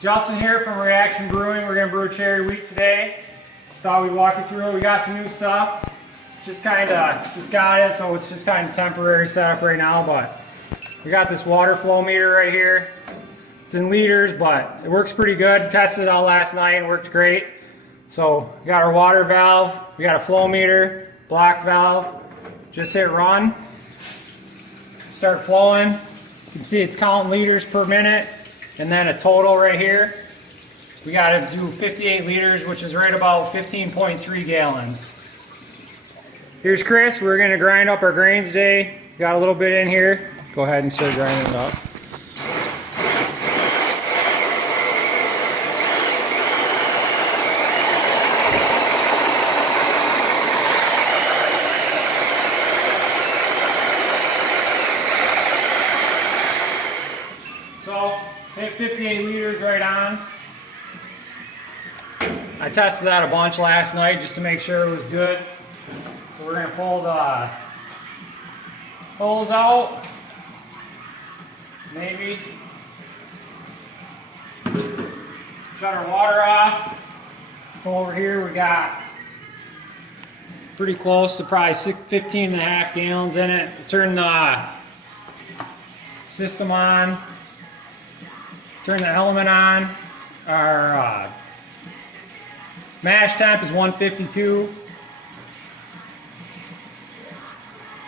Justin here from Reaction Brewing. We're gonna brew cherry wheat today. Just thought we'd walk you through it. We got some new stuff. Just got it, so it's just kind of temporary setup right now. But we got this water flow meter right here. It's in liters, but it works pretty good. Tested it out last night and worked great. So we got our water valve. We got a flow meter, black valve. Just hit run. Start flowing. You can see it's counting liters per minute. And then a total right here. We got to do 58 liters, which is right about 15.3 gallons. Here's Chris. We're going to grind up our grains today. Got a little bit in here. Go ahead and start grinding it up. So, hit 58 liters right on. I tested that a bunch last night just to make sure it was good. So we're going to pull the hose out. Maybe. Shut our water off. Come over here, we got pretty close to probably 15.5 gallons in it. Turn the system on. Turn the element on. Our mash temp is 152.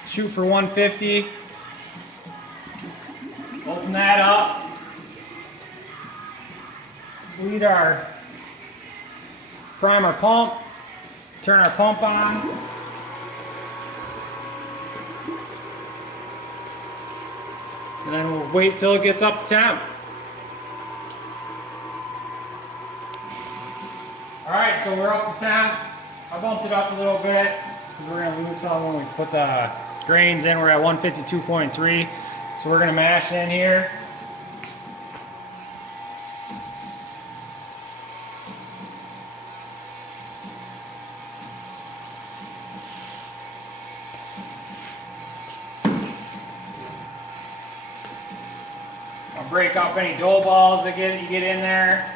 Shoot for 150. Open that up. Lead our primer pump. Turn our pump on. And then we'll wait till it gets up to temp. Alright, so we're up to temp. I bumped it up a little bit because we're going to lose some when we put the grains in. We're at 152.3. So we're going to mash in here. I'll break up any dough balls that you get in there.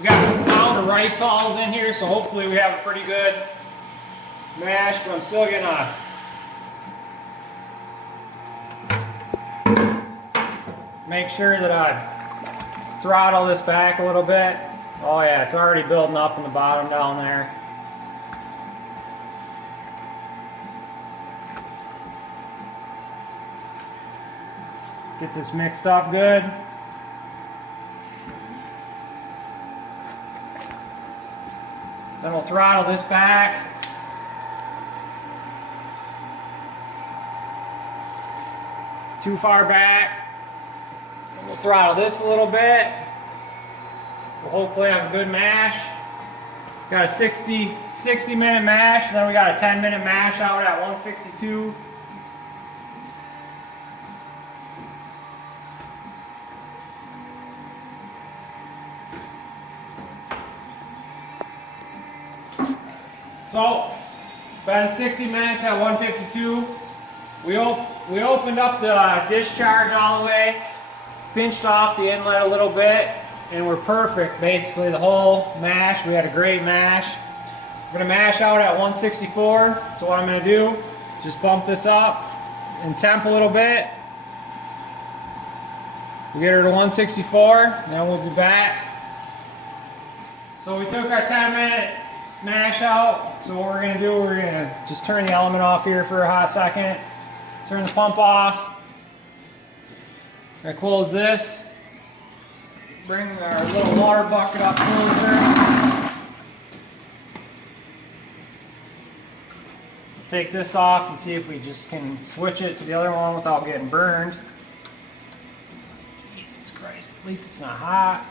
We got a pound of rice hulls in here, so hopefully we have a pretty good mash, but I'm still gonna make sure that I throttle this back a little bit. Oh yeah, it's already building up in the bottom down there. Let's get this mixed up good. Then we'll throttle this back. Too far back. And we'll throttle this a little bit. We'll hopefully have a good mash. Got a 60 minute mash, and then we got a 10-minute mash out at 162. So, been 60 minutes at 152. We opened up the discharge all the way, pinched off the inlet a little bit, and we're perfect basically the whole mash. We had a great mash. We're going to mash out at 164. So what I'm going to do is just bump this up and temp a little bit. We'll get her to 164, and then we'll be back. So we took our 10-minute mash out. So what we're going to do, we're going to just turn the element off here for a hot second. Turn the pump off. We're going to close this. Bring our little water bucket up closer. Take this off and see if we just can switch it to the other one without getting burned. Jesus Christ, at least it's not hot.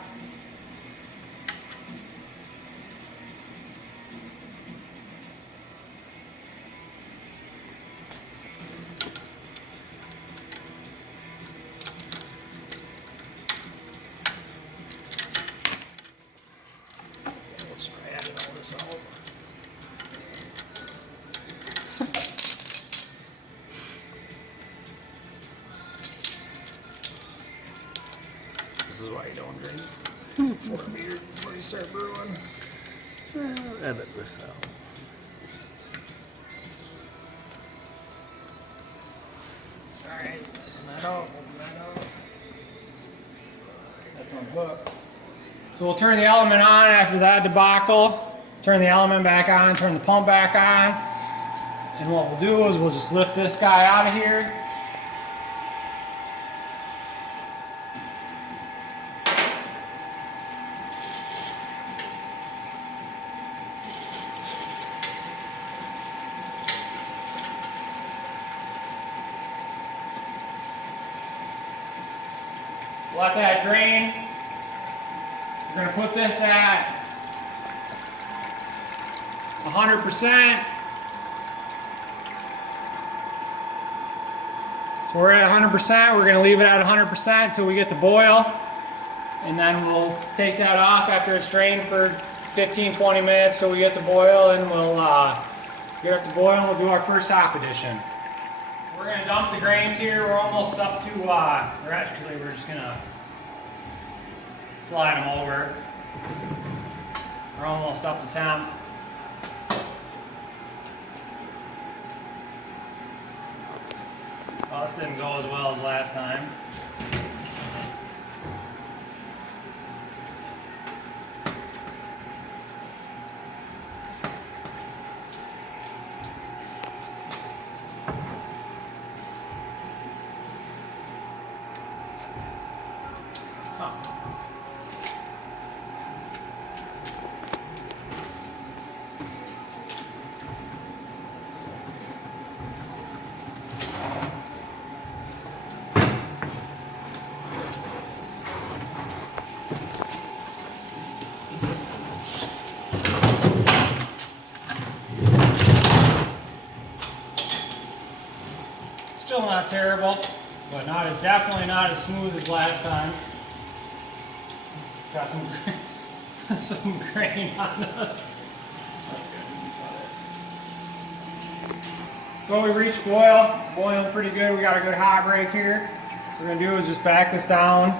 you don't drink 4 beers before you start brewing. Edit this out. Alright, open that out. That's unhooked. So we'll turn the element on after that debacle. Turn the element back on, turn the pump back on. And what we'll do is we'll just lift this guy out of here. Let that drain. We're going to put this at 100%. So we're at 100%. We're going to leave it at 100% until we get to boil. And then we'll take that off after it's drained for 15-20 minutes till we get to boil, and we'll get up to boil and we'll do our first hop addition. We're going to dump the grains here. We're almost up to, or actually we're just going to slide them over. We're almost up to temp. Well, this didn't go as well as last time. Still not terrible, but definitely not as smooth as last time. Got some grain on us. That's good. So we reached boiling pretty good. We got a good hot break here. What we're gonna do is just back this down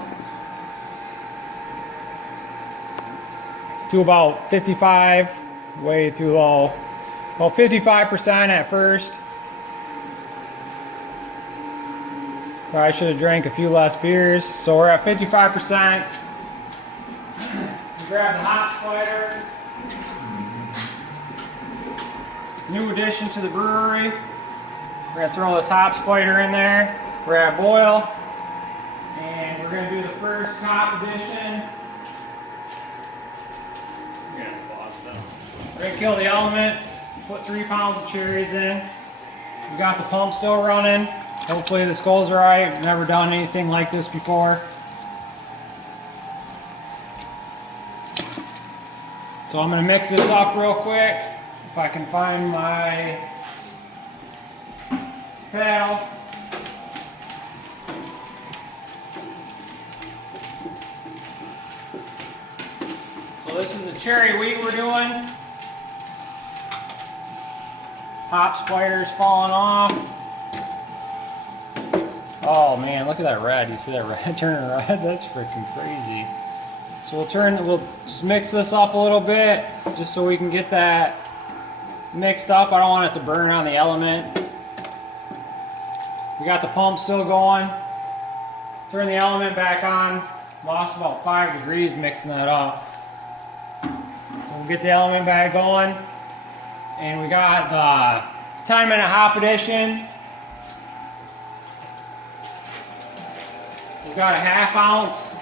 to about 55, way too low. About 55% at first. I should have drank a few less beers. So we're at 55%. Grab the hop splitter. New addition to the brewery. We're going to throw this hop splitter in there. We're at boil. And we're going to do the first hop addition. We're going to kill the element. Put 3 pounds of cherries in. We got the pump still running. Hopefully this goes right. We've never done anything like this before. So I'm going to mix this up real quick. If I can find my paddle. So this is the cherry wheat we're doing. Hop splitter's falling off. Oh man, look at that red. You see that red turning red? That's freaking crazy. So we'll just mix this up a little bit, just so we can get that mixed up. I don't want it to burn on the element. We got the pump still going. Turn the element back on. Lost about 5 degrees mixing that up. So we'll get the element back going. And we got the 10-minute hop addition. We've got a 1/2 ounce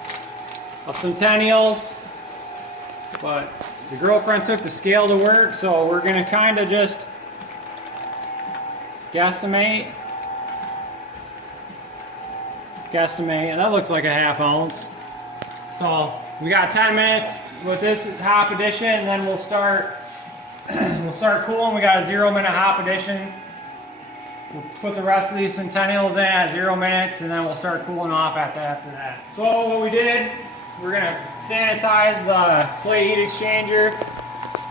of Centennials, but the girlfriend took the scale to work, so we're going to kind of just guesstimate, and that looks like a 1/2 ounce. So we got 10 minutes with this hop addition, and then we'll start cooling. We got a 0-minute hop addition. We'll put the rest of these Centennials in at 0 minutes, and then we'll start cooling off after that. So what we did, we're going to sanitize the clay heat exchanger.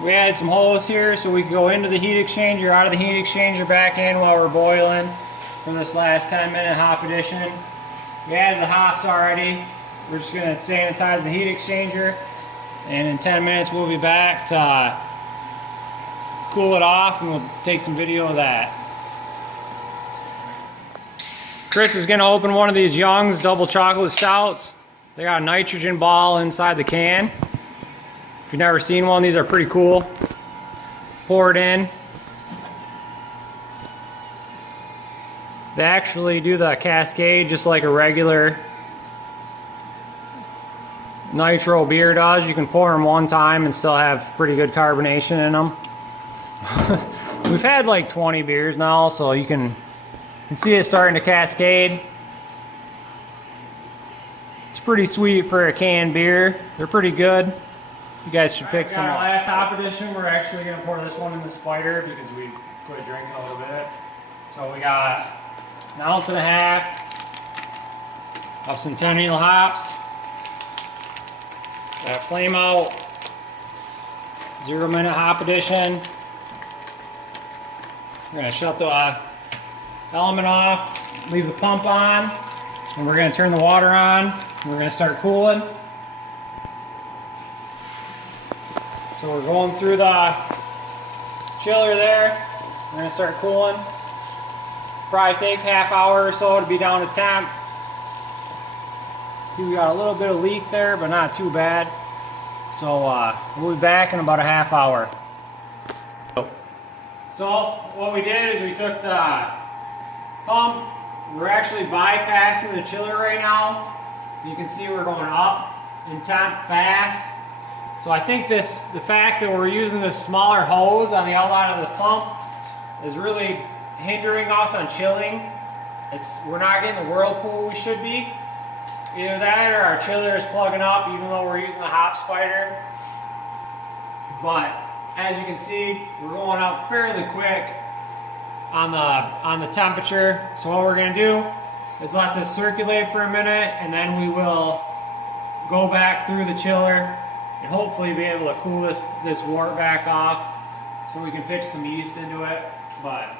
We added some holes here so we can go into the heat exchanger, out of the heat exchanger, back in while we're boiling from this last 10-minute hop addition. We added the hops already. We're just going to sanitize the heat exchanger, and in 10 minutes we'll be back to cool it off, and we'll take some video of that. Chris is going to open one of these Young's double chocolate stouts. They got a nitrogen ball inside the can. If you've never seen one, these are pretty cool. Pour it in. They actually do the cascade just like a regular nitro beer does. You can pour them one time and still have pretty good carbonation in them. We've had like 20 beers now, so you can see it starting to cascade. It's pretty sweet for a canned beer. They're pretty good. You guys should pick some up. Our last hop edition, we're actually going to pour this one in the spider because we quit drinking a little bit. So we got 1.5 ounces of Centennial hops. That Flame Out 0-minute hop edition. We're going to shut the element off, leave the pump on, and we're going to turn the water on. And we're going to start cooling. So we're going through the chiller there. We're going to start cooling. Probably take half hour or so to be down to temp. See, we got a little bit of leak there, but not too bad. So we'll be back in about a half hour. So what we did is we took the pump. We're actually bypassing the chiller right now. You can see we're going up in temp fast. So I think the fact that we're using this smaller hose on the outlet of the pump is really hindering us on chilling. We're not getting the whirlpool we should be. Either that or our chiller is plugging up even though we're using the hop spider. But as you can see, we're going up fairly quick on the temperature. So what we're going to do is let this circulate for a minute, and then we will go back through the chiller and hopefully be able to cool this wort back off so we can pitch some yeast into it. But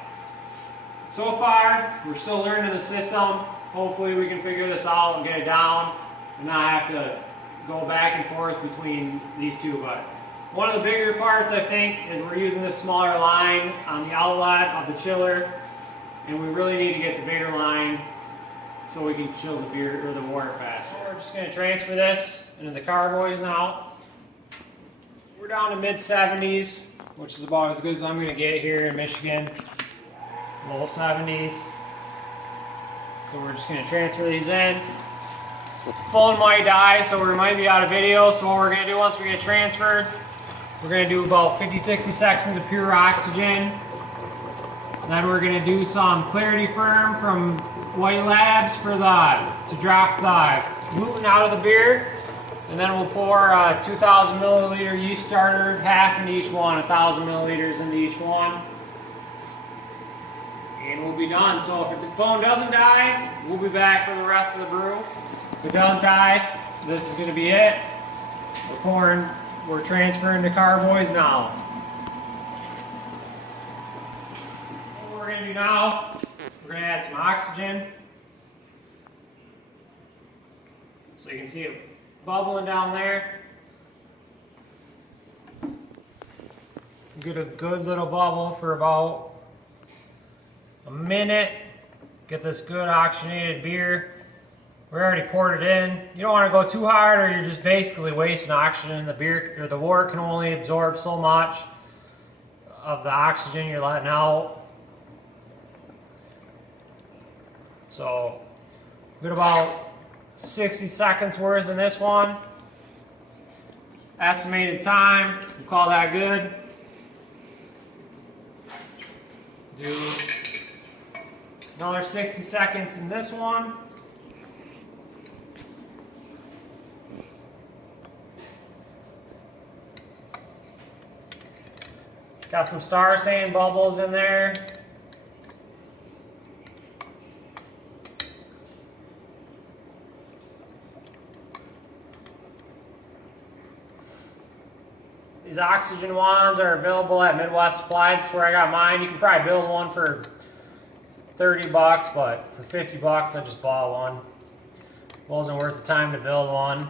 so far, we're still learning the system. Hopefully we can figure this out and get it down and not have to go back and forth between these two. But one of the bigger parts, I think, is we're using this smaller line on the outlet of the chiller, and we really need to get the bigger line so we can chill the beer or the water faster. We're just going to transfer this into the carboys now. We're down to mid-70s, which is about as good as I'm going to get here in Michigan. Low 70s. So we're just going to transfer these in. Phone might die, so we might be out of video. So what we're going to do once we get transferred, we're going to do about 50-60 seconds of pure oxygen. Then we're going to do some Clarity Firm from White Labs to drop the gluten out of the beer. And then we'll pour a 2,000 milliliter yeast starter, half into each one, 1,000 milliliters into each one. And we'll be done. So if the phone doesn't die, we'll be back for the rest of the brew. If it does die, this is going to be it. We're transferring to carboys now. What we're going to do now, we're going to add some oxygen. So you can see it bubbling down there. Get a good little bubble for about a minute. Get this good oxygenated beer. We already poured it in. You don't want to go too hard or you're just basically wasting oxygen. The beer or the wort can only absorb so much of the oxygen you're letting out. So get about 60 seconds worth in this one. Estimated time, we'll call that good. Do another 60 seconds in this one. Got some star sand bubbles in there. These oxygen wands are available at Midwest Supplies. That's where I got mine. You can probably build one for $30, but for $50 I just bought one. Wasn't worth the time to build one.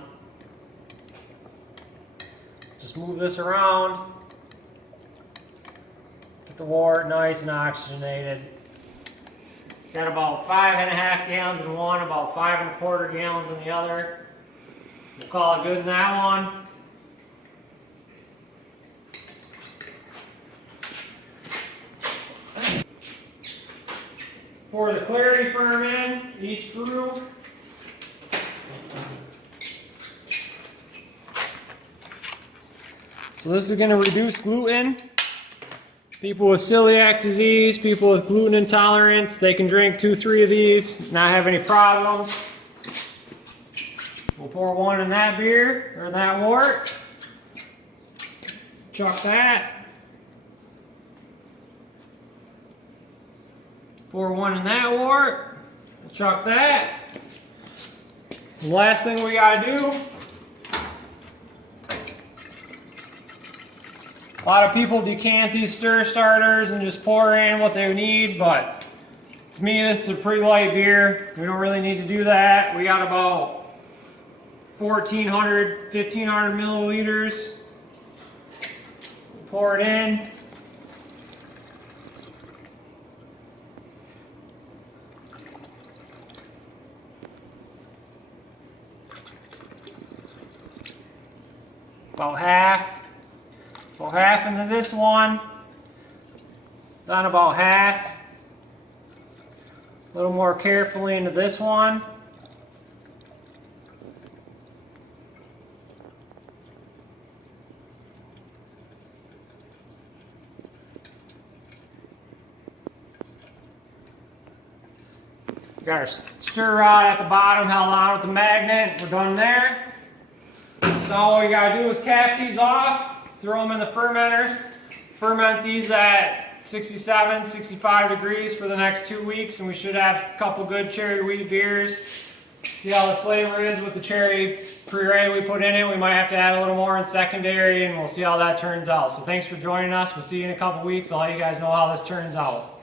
Just move this around. Get the wort nice and oxygenated. Got about 5.5 gallons in one, about 5.25 gallons in the other. We'll call it good in that one. Pour the clarity firm in each brew. So this is going to reduce gluten. People with celiac disease, people with gluten intolerance, they can drink 2-3 of these, not have any problems. We'll pour one in that beer, or that wort. Chuck that. Pour one in that wort. Chuck that. The last thing we gotta do, a lot of people decant these stir starters and just pour in what they need, but to me this is a pretty light beer. We don't really need to do that. We got about 1,400, 1,500 milliliters. Pour it in. About half into this one, then about half, a little more carefully into this one. We got our stir rod at the bottom held on with the magnet. We're done there. So all we gotta do is cap these off, throw them in the fermenter, ferment these at 67, 65 degrees for the next 2 weeks, and we should have a couple good cherry wheat beers. See how the flavor is with the cherry puree we put in it. We might have to add a little more in secondary, and we'll see how that turns out. So thanks for joining us. We'll see you in a couple weeks. I'll let you guys know how this turns out.